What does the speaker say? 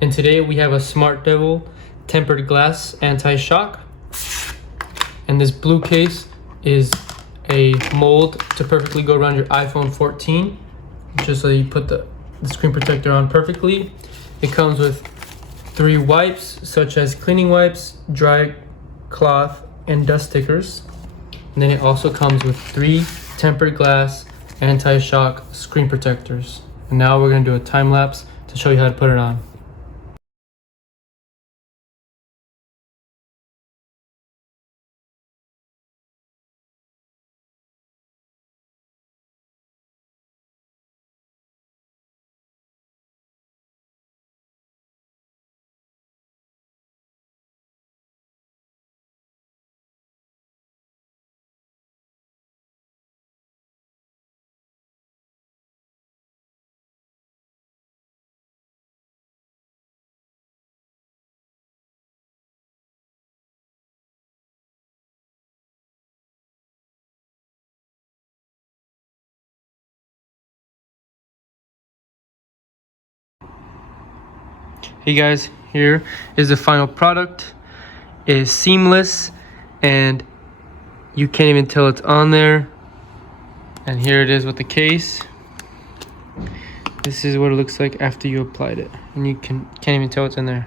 and today we have a SmartDevil tempered glass anti-shock. And this blue case is a mold to perfectly go around your iPhone 14, just so you put the screen protector on perfectly. It comes with 3 wipes, such as cleaning wipes, dry cloth, and dust stickers. And then it also comes with 3 tempered glass anti-shock screen protectors. And now we're going to do a time lapse to show you how to put it on. Hey guys, here is the final product. It is seamless and you can't even tell it's on there. And here it is with the case. This is what it looks like after you applied it, and you can't even tell it's in there.